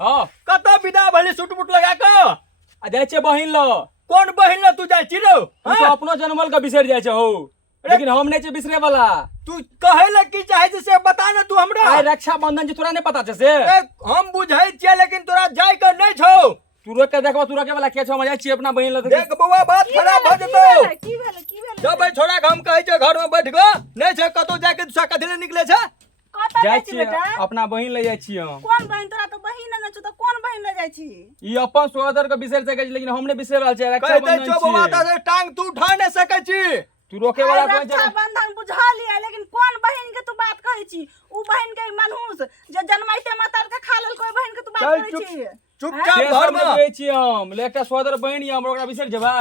हां कत विदा भले सुटमुट लगा के आ जाय छे बहिन ल कौन बहिन ल तू जाय छी रो तू तो अपनो जन्मल का बिसर जाय छे हो लेकिन हम नहीं छे बिसरे वाला। तू कहे ल की चाहे छे से बता ना तू हमरा। आय रक्षा बंधन जी तोरा नहीं पता छे से हम बुझाई छिए लेकिन तोरा जाय के नहीं छौ। तू रोक के देखबा तू रोके वाला के छे हम जाय छी अपना बहिन ल देख बउआ बात खराब भ जतो। की भेले जब भाई छोड़ा हम कहे छे घर में बैठ गो नहीं छे कतो जाय के दूसरा कथि ले निकले छे। कत जाय जाय छी छी बेटा अपना बहिन ले जाय छी हम। कोन बहिन तोरा तो बहिन न छ तो कोन बहिन ले जाय छी। ई अपन सोदर के बिसर सके छी लेकिन हम नहीं बिसर रहल छे रक्षा कह दे बंधन छो बउआ छी। त टांग तू उठा नहीं सके छी। तू रोके वाला कोन रक्षा छे बंधन बुझा लिया लेकिन कोन बहिन के तू बात कहै छी। उ बहिन के मनहूस जे जन्माइते मातार के खा लेल कोई बहिन के तू बात चल कहै छी। चुपचाप घर में कहै छी हम ले एकटा सोदर बहिन या हम ओकरा बिसर जेबै।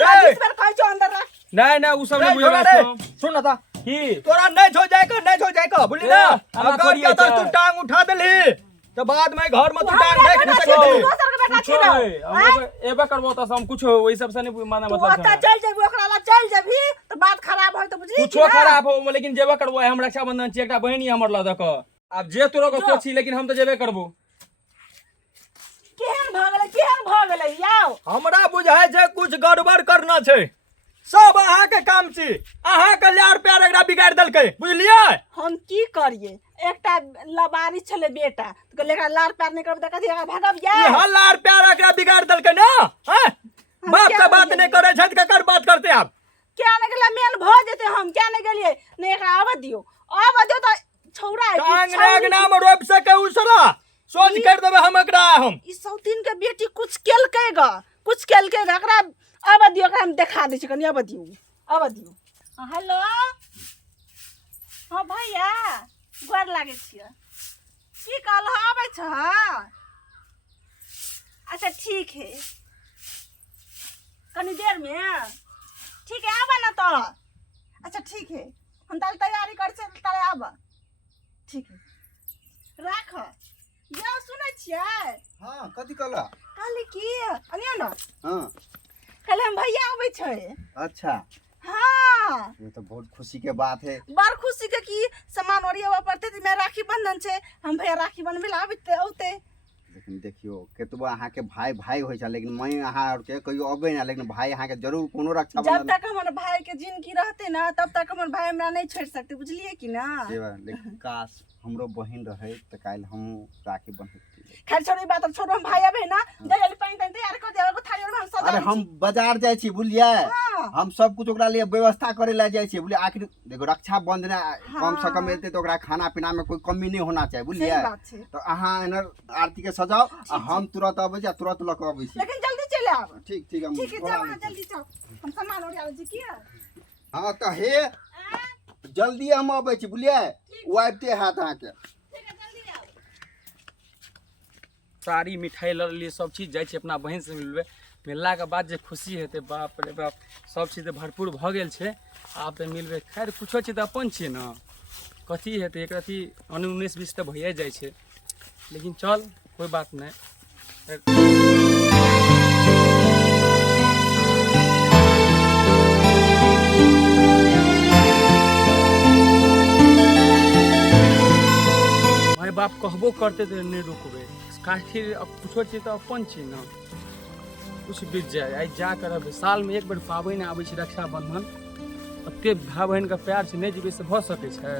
रे इस बार कहै छौ अंदर रख। नहीं नहीं उ सब नहीं छोड़ा बुझबै रे छी सुन ना था की तोरा नहीं छो जाय के नहीं छो जाय के बोली ना हमरा अगर थोड़ी क्या है तू टांग उठा देली तो बाद में घर में तू टांग देख नहीं तू सके। दोसर के बेटा छी कुछो रो। है हम एबे करबो त हम कुछो ओइ सब से नहीं माने तू मतलब ओता चल जेबी ओकरा ला चल जेबी तो बात खराब होय तो बुझली कुछो खराब हो लेकिन जेबे करबो हम रक्षा बंधन छी एकटा बहिन ही हमर ल दक अब जे तोरो को सोची लेकिन हम त जेबे करबो। केहन भ गेलै याओ हमरा बुझाय छै कुछ गड़बड़ करना छै। सब अहाँ के काम छी अहाँ के लार प्यार एकरा बिगाड़ देलकै बुझलियै। हम की करिए एकटा लबारी छले बेटा तो लेकर लार प्यार नहीं करब त कथि भागब ई या लार प्यार एकरा बिगाड़ देलकै ना हैं बाप क्या का बात बोलिए? नहीं करे छै त ककर बात करते आप। क्या नहीं गेला मेल भ जेते हम क्या नहीं गेलिए नहीं एकरा आब दियो त छौरा है टांग कि नाग नाम रोप सके उसरा सोच कर देबे हम एकरा हम। ई सौतीन के बेटी कुछ केलकै ग कुछ केलकै ग एकरा आब दियो एकरा हम देखा दै छी कनी आब दियो हेलो हां भैया गोर लागे छियै की कहल आबै छ अच्छा ठीक है कनी देर में ठीक है आबा ना तो अच्छा ठीक है हम ताल तैयारी कर से ताले आबा ठीक है राख या सुनै छियै। हाँ कथी कहला काली की अनिया ना हाँ कल हम भैया आबै छै। अच्छा हाँ ये तो बहुत खुशी के बात है। बड़ खुशी के की सामान ओरियावा पड़ते थी मैं राखी बंधन छै हम भैया राखी बनबे ला आबते औते लेकिन देखियो केतबा अहाँ के भाई भाई होय छै लेकिन मैं अहाँ और के कहियो अबे ना लेकिन भाई अहाँ के जरूर कोनो रक्षा जब बंधन तक हमारे भाई के जिंदगी रहते ना तब तक हमारे भाई हमरा नहीं छोड़ सकते बुझलिए कि ना। लेकिन काश हमरो बहिन रहे त काल हम राखी बंधती। खैर छोड़ ई बात अब छोड़ हम भाई आबे ना जल्दी पानी तन तैयार कर देबे को थाली और हम सजा अरे हम बाजार जाय छी बुझलिए हाँ। हम सब कुछ ओकरा लिए व्यवस्था करे ला जाय छी बुझलिए आखिर देखो रक्षा बंधन कम से कम एते तो ओकरा खाना पीना में कोई कमी नहीं होना चाहिए बुझलिए। सही बात छै तो अहाँ एनर आरती के सजाओ आ हम तुरंत अबै छी तुरंत ल के अबै छी। लेकिन जल्दी चले आब ठीक ठीक हम ठीक है बोला जाओ लै छी। जल्दी जाओ हम सामान ओरिया छी की हाँ तो हे जल्दी हम अबै छी बुझलिए वो आबिते हैत अहाँ के। सारी मिठाई ल लिए सब चीज जाय छै अपना बहिन से मिलबे मिलला के बाद जे खुशी हेते बाप रे बाप सब चीज भरपूर भ गेल छै आब त मिलबे। खैर कुछो चीज त अपन छियै न कथी हेते एक रती 19-20 त भइए जाय छै लेकिन चल कोई बात नहीं। भाई बाप कहबो करते तो नहीं रुकबे आखिर अब कुछो चीज तो अपन छी न कुछ बीत जाए आई जा कर अब साल में एक बार पाबनि आबै छै रक्षाबंधन ओते भाई बहन का प्यार से नहीं जीवे से भ सकै छै।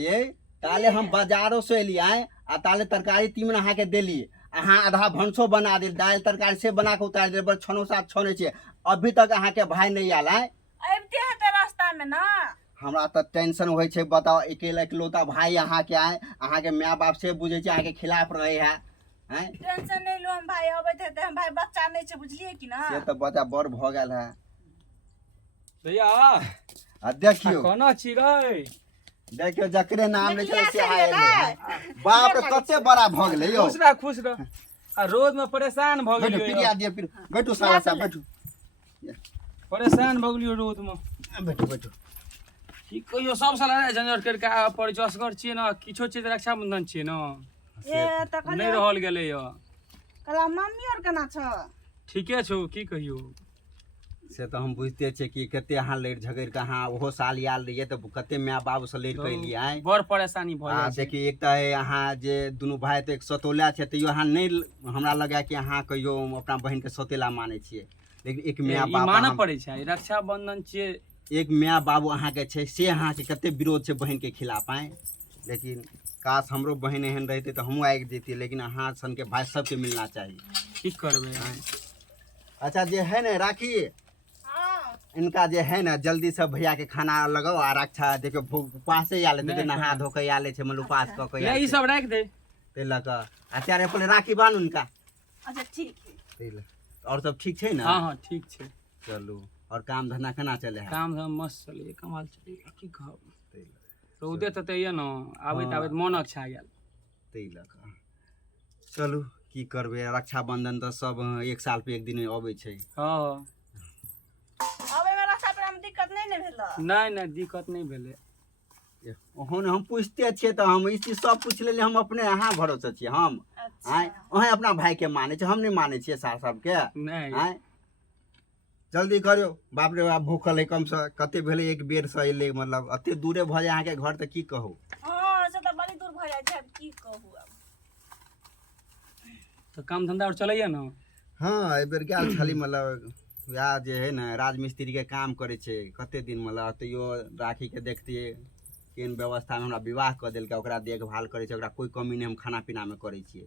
ये ताले हम बाजारों से एलिए आ ताले तरकारी तीमन अहाँ के देली अहाँ आधा भंसो बना दिल दाल तरकारी से बना के उतार दिल बस छनो साथ छोने छे अभी तक अहाँ के भाई नहीं आला है। आबते हेते रास्ता में ना हमरा तो टेंशन होय छै बताओ अकेला इकलौता भाई अहाँ के आए अहाँ के माय बाप से बुझे छै अहाँ के खिलाफ रहे है हैं। टेंशन नहीं लो हम भाई आबे थे हम भाई बच्चा नहीं छै बुझलिए कि ना से तो बच्चा बड़ भ गेल है। भैया आ देखियो कोना छी रे देखियो जकरे नाम ले छै से निकलिया आए चलि बाप रे कते बड़ा भ गेलै यो। खुश रह आ रोज में परेशान भ बैठो गेलियो पिरिया दियो पिर बैठो साला सा बैठो परेशान भ गेलियो रोज में बैठो बैठो की कहियो सब साला झंझट करके परिचय छियै न किछो चीज रक्षाबंधन छियै न ए त नहीं रहल गेलै य कला मम्मी और केना छ ठीके छौ की कहियो से तो हम बुझते छे कि कते अहाँ लड़ झगड़ के अहाँ ओहो साल आयल रहिए तो कते माय बाप से लड़ के एलिए आए बड़ परेशानी भऽ जाइ छै देखिए एक तो अहाँ जे दुनू भाई तो एक सतोला छे तैयो अहाँ नहीं हमरा लगा कि अहाँ कहियो अपना बहन के सतेला माने छिए लेकिन एक माय ई बाप मानऽ पड़ै छै रक्षाबंधन छियै एक माय बाबू अहाँ के छे से अहाँ के कते विरोध छे बहन के खिलाफ आए लेकिन काश हमरो बहन एहन रहते तो हमहूँ आगि जैतिए लेकिन अहाँ सन के भाई सबके मिलना चाहिए की करबै अच्छा जे है ना राखी इनका जे है ना जल्दी से भैया के खाना लगाओ आ रक्षा देखो उपास ही आले तो नहा धो के आले छे मतलब उपास क के ई सब राख दे ते लक आचार्य पहले राखी बांधू इनका अच्छा ठीक है ते और सब ठीक छे ना हाँ हाँ ठीक छै चलो और काम धंधा केना चले है काम धाम मस्त चलै कमाल चलै की कहब रौदे तऽ तैये न आबैत आबैत मोन अक्षा गेल ते लक चलू की करबे रक्षाबंधन तो सब एक साल पे एक दिन आबै छै हाँ अबे में रास्ता पर हम दिक्कत नहीं ने भेल नहीं दिक्कत नहीं भेलै ओहन हम पूछते छिए तो हम ई चीज सब पूछ लेलिए हम अपने अहाँ भरोसे छिए हम अच्छा आए ओहे अपना भाई के माने छै हम नहीं माने छिए सार सब के नहीं आए जल्दी करियो बाप रे बाप भूखल है कम से कते भेले एक बेर से एले मतलब अते दूरे भ जाए अहाँ के घर त की कहू हां से तो बड़ी दूर भ जाय छै की कहू अब तो काम धंधा और चलैया न हाँ ए बेर गेल छली मतलब या जे है ना राजमिस्त्री के काम करे छे कते दिन मतलब तैयो राखी के देखतिए केन व्यवस्था में हमरा विवाह क देलकै ओकरा देखभाल करे छे ओकरा कोई कमी नहीं हम खाना पीना में करे छिए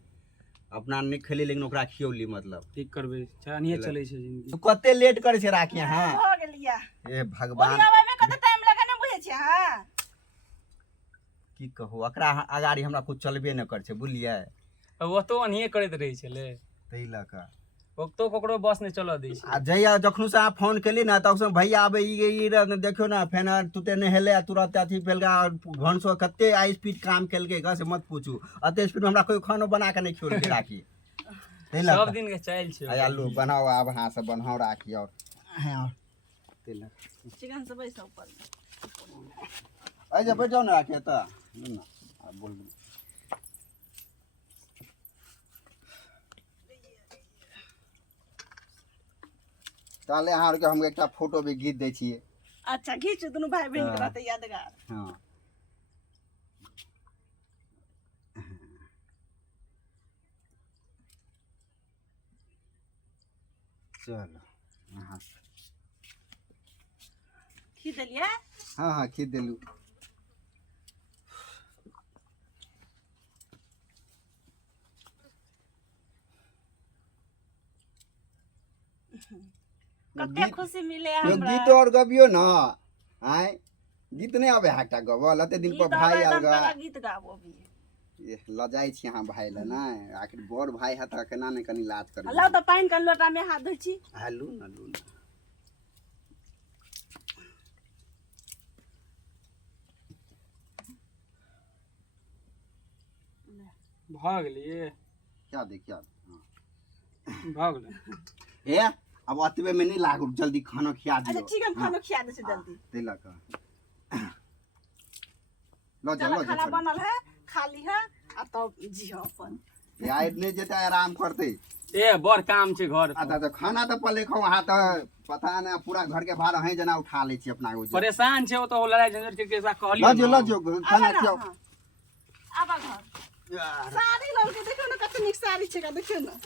अपना नहीं खेली लेकिन ओकरा खियौली मतलब ठीक करबै चानिए चलै छै जिंदगी तू कते लेट करे छे राखी हां भ गेलिया ए भगवान ओली आबै में कते टाइम लगे ने बुझे छी हां की कहू एकरा अगाड़ी हमरा कुछ चलबे न कर छे बुझलिए वो तो अनिए करैत रहै छलै तै लका तो ककरो बस नहीं चलऽ दै छै आ जहिया जखनु से अहाँ फोन केली ना तब से भैया आबे ई देखियो ना फेन तू ते नहेले तुरंत अथी फेलगा घनसो कते हाई स्पीड काम केलके ग से मत पूछू अते स्पीड में हमरा कोई खानो बना के नहीं खियोल के राखी सब दिन के चाइल छै आलू बनाओ अब हां से बनाओ राखी और तेल चिकन से बैस ऊपर आ जा बैठ जाओ ना राखी त ना बोल ताले अहाँ के हम एकटा फोटो भी गीत दै छिए अच्छा घीच दुनू भाई बहन के रहते यादगार हाँ चलो हाँ खी देलिए हाँ हाँ खींच दिलू कते खुशी मिले यो हमरा गीत और गबियो ना आय गीत नहीं आवे हाटा गबल अते दिन पर भाई अलगा गीत गाबो भी ये लजाई छी अहाँ भाई ल ना आखिर बड़ भाई है त केना ने कनी लाज कर लाउ त पानी के लोटा में हाथ धोइ छी हालू ना लू ना भऽ गेलिए क्या देखिए भऽ गेलै ए अब अतबे में नहीं लागू जल्दी खाना खिया दियो अच्छा ठीक है खाना खिया दे से जल्दी तेला का लो जा चलो लो खाना जा बनल है खाली है आ तब जियो अपन यार नहीं जेता आराम करते ए बड़ काम छै घर आ तो खाना तो पहले खाओ हां तो पता ना पूरा घर के भार है जना उठा ले छी अपना को परेशान छै ओ तो लड़ाई झंझट के केसा कहलियो लो जो खाना खियो आबा घर साड़ी लल के देखियो ना कते निक साड़ी छै का देखियो ना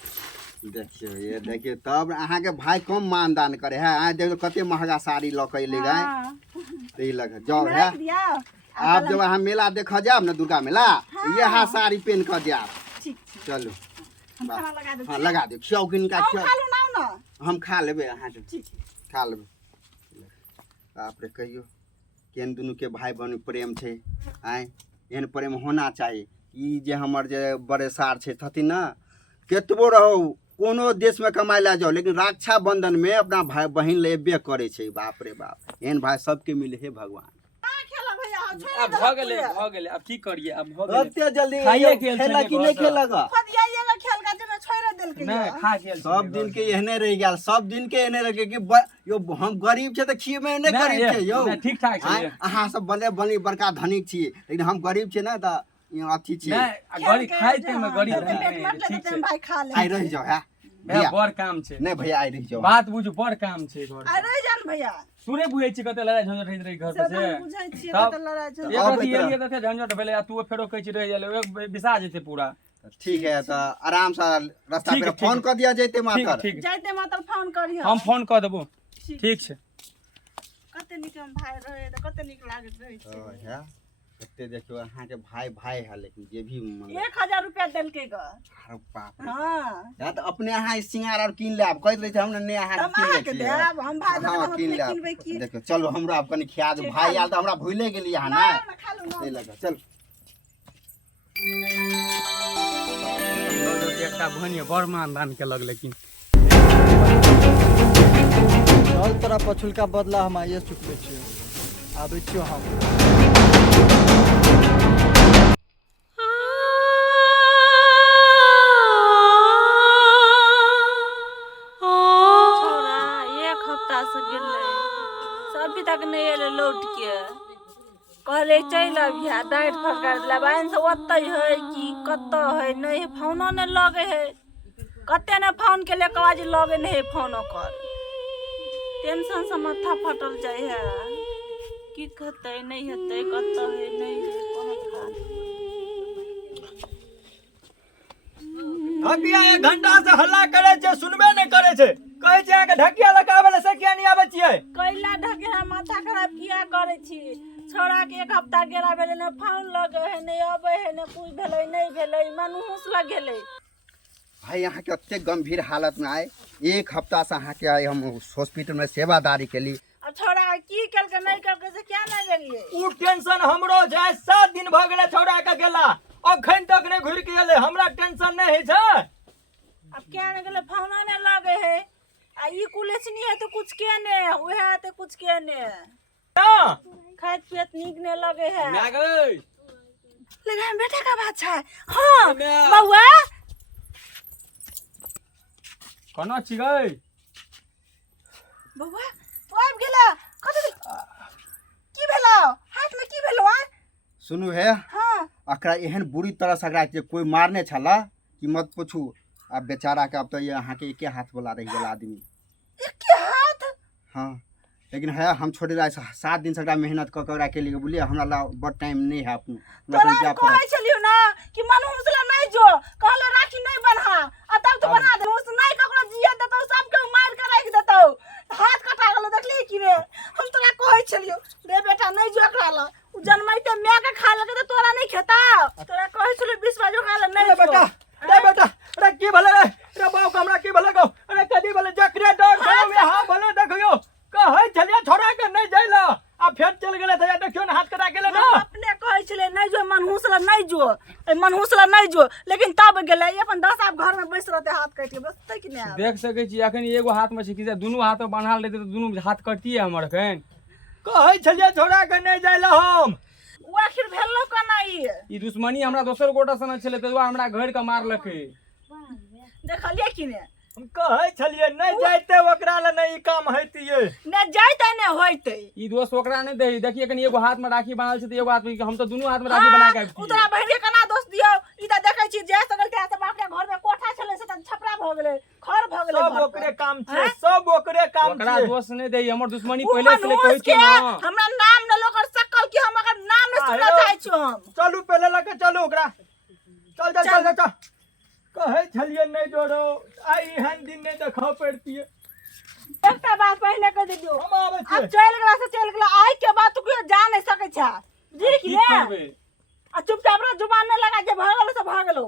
देखियो ये देखियो तब अहाँ के भाई कम मानदान करे है आ देखो कते महंगा साड़ी ल के ले गए ते लग जाओ है आप जब अहाँ मेला देखा जाब ना दुर्गा मेला यह साड़ी पहन कर जाब ठीक चलो हम खाना लगा दे हाँ लगा दो खियाओ किनका हम खियाओ खा लू ना हम खा लेबे अहाँ के ठीक है खा लेबे बाप रे कहियो केन दुनू के भाई बहन प्रेम छै आय एहन प्रेम होना चाहिए ई जे हमर जे बड़े सार छै थथिन ना केतबो रहो कोनो देश में कमाए ला जाओ लेकिन रक्षा बंधन में अपना भाई बहन लेबे करे छै बाप रे बाप एहन भाई सबके मिले हे भगवान खेला भैया अब भऽ गेलै अब की करिए अब भऽ गेलै ओते जल्दी खाइए गेल खेला छलै कि नहीं घर खेला ग फदियाइएगा खेल का जे छोड़ देल के नहीं खा गेल सब दिन के एहने रह गेल सब दिन के एहने रह कि यो हम गरीब छै त खिए में नहीं गरीब छै यो ठीक ठाक छै अहाँ सब बने बनी बड़का धनिक छी लेकिन हम गरीब छै ना त अथी छी नहीं गरीब खाइते में गरीब पेट मत लगे भाई खा ले आई रह जाओ है भैया बड़ काम छै नहीं भैया आई रही जाओ बात बुझ बड़ काम छै घर अरे जान भैया तूरे बुझै छी कते लड़ाई झंझट होइत रही घर से पे से हम बुझै छियै तब? कते लड़ाई झगड़ा एक अब रति इतना- एलियै तऽ झंझट भेलै आ तू फेरो कहै छी रहि गेलै एक बिसा जेतै पूरा ठीक है तो आराम से रास्ता ठीक पे है, फोन ठीक कर दिया जैते ठीक मातर ठीक जाइते मात्र फोन करियो हम फोन कऽ देबो ठीक छै कते निक हम भाई रहे त कते निक लागत रहे छै है कते देखियो अहाँ के भाई भाई है लेकिन जे भी 1000 रुपया देलकै ग अरे बाप रे हां या तो अपने अहाँ सिंगार और कीन लेब कहैत रही हमने ने अहाँ हम कीन अहाँ ले के छी देब हम भाई देब हाँ हम कीन अपने किनबै की लेब देखियो चलो हमरा अब कनी खिया दो ठीक भाई है। आल तो हमरा भूले गेली अहाँ ना ना ना खालू ना से लगा चल एकटा भनिए बड़ मानदान केलक लेकिन चल तोरा पछुलका बदला हम आइए चुकले छियै आबै छियौ हम छोरा एक हफ्ता से गेलै से अभी तक नहीं एले लौट के कहले चल अभिया डांट फटकार दिला बहन से ओतै है कि कत है नहीं है फोनो ने लगे है कते ने फोन के ले कबाज लगे नहीं है फोन कर टेंशन से माथा फटल जाय है की कहते नहीं हेते कत है नहीं है कहत ढकिया 1 घंटा से हल्ला करे छै सुनबे नहीं करे छै कहै छै अहाँ के ढकिया लगावे ले से किया नहीं आबै छियै कैला ढकेला माथा खराब किया करे छी छोड़ा के एक हफ्ता गेला भेले ने फोन लगे है नहीं आबे है ने कुछ भेले नहीं भेले मनहुस लग गेले भाई यहाँ के अत्ते गंभीर हालत में आए 1 हफ्ता से अहाँ के आए हम हॉस्पिटल में सेवादारी के लिए अब छोड़ा की कल के नहीं कल के से क्या नहीं गेलिए उ टेंशन हमरो छै 7 दिन भ गेले छौड़ा के गेला अखन तक नहीं घुर के एले हमरा टेंशन नहीं है छै अब क्या नहीं गेले फोन ने लगे है आ ई कुलेसनी है तो कुछ के ने ओहे है तो कुछ के ने ना खाइत पियत नीक ने लगे है मै गई लेकिन बेटा का बात है हां मैं- बउआ कोना छी गई बउआ तो आबि गेला कत की भेलो हाथ में की भेलो आ सुनू है हां अकरा एहन बुरी तरह से अकरा कोई मारने छला कि मत पूछू अब बेचारा के अब तो ये अहाँ के एके हाथ वाला रह गेला आदमी एक हाथ हाँ लेकिन है हम छोड़े रहा 7 दिन से एकरा मेहनत क के के लिए बोलिए हमरा ला बड़ टाइम नहीं है अपन तोरा कहै छलियो ना कि मनहुसला नहीं जो कहले राखी नहीं बन्हा आ तब तो बना दे उस नहीं ककरो जिया देतो सबके मार के रख देतो हाथ कटा गेलो देखली कि रे हम तोरा कहै छलियो रे बेटा नहीं जो एकरा ला उ जनमैते मैं के खा लगे तो तोरा नहीं खाता तोरा कहै छलियो 20 बाजो खा ले नहीं बेटा अरे की भले रे बाऊ के हमरा की भले गो अरे कदी भले जकरे डर गयो में हां भले देखियो कहै छलिए छोड़ा के नहीं जाइला आ फेर चल गेले त देखियो ना हाथ कटा गेले ना हम अपने कहै छले नहीं जो मनहुसला नहीं जो मनहुसला नहीं जो लेकिन तब गेले अपन 10 आप घर में बैस रहते हाथ काट के बसते कि नहीं देख सकै छी अखन एगो हाथ में छै कि दुनू हाथ में बान्हल रहते तऽ दुनू हाथ कटिए हमर अखन कहै छलिए छोड़ा के नहीं जाइला हम वो आखिर भेलो कना ई दुश्मनी हमरा दोसर गोटा से न छलै तै दुआरे हमरा घर के मारलकै देखलिए कि नहीं हम कहै छलिए नहीं जाइते ओकरा ले नहीं काम हेतिए न जाइते न होइते ई दोस्त ओकरा नहीं दे देखिए कनी एगो हाथ में राखी बांधल छै तऽ एगो हाथ में हम तो दुनू हाथ में राखी बना के आबि उतरा बहिरे कना दोस्त दियो ई त देखै छी जे सगल के त बाप के घर में कोठा छले से त छपरा भ गेले खर भ गेले सब ओकरे काम छै सब ओकरे काम ओकरा छै दोस्त नहीं दे हमर दुश्मनी उ पहले से ले कहै मनुष्य छी के न हमरा नाम न लोकर सकल की हम अगर नाम न सुनना चाहै छी हम चलू पहले लके चलू ओकरा चल कहै छलिए नहीं जोड़ो आई एहन दिन नहीं देखा पड़ती है एकटा बात पहले कह दियो हम आबै अब छै चल गेला से चल गेला आइ के बात तू जा नहीं सकै छ ठीक की ने करबै आ चुपचाप रह जुबान नहीं लगा जे भ गेलो से भ गेलो